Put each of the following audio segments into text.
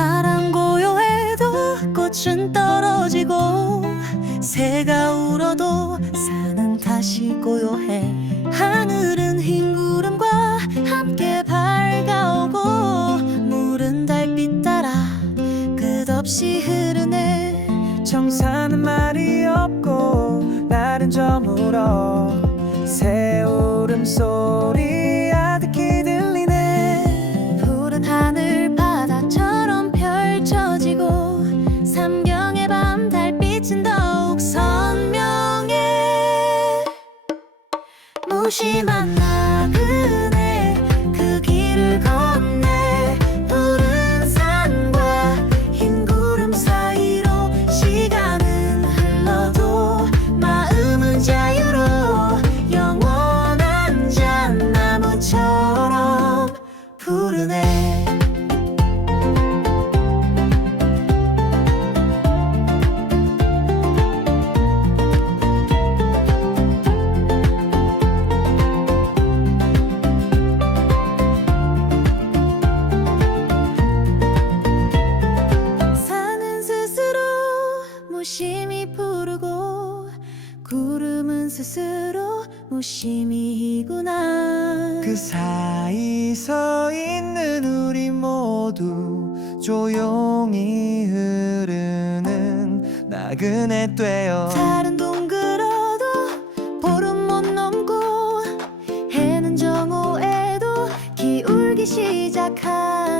바람 고요해도 꽃은 떨어지고 새가 울어도 산은 다시 고요해. 하늘은 흰 구름과 함께 밝아오고 물은 달빛 따라 끝없이 흐르네. 청사는 말이 없고 날은 저물어 새 울음소리 무심한 나그네 그 길을 건 무심히 푸르고 구름은 스스로 무심히 희구나. 그 사이 서 있는 우리 모두 조용히 흐르는 나그네 되어. 달은 동그러도 보름 못 넘고 해는 정오에도 기울기 시작하네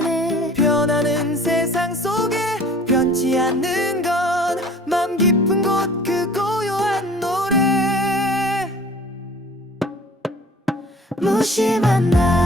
무심한 나